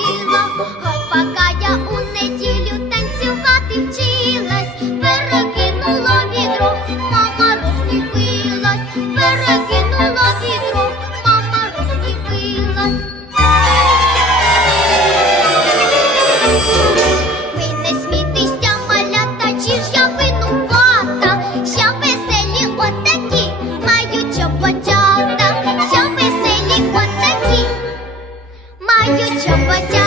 Hari батя.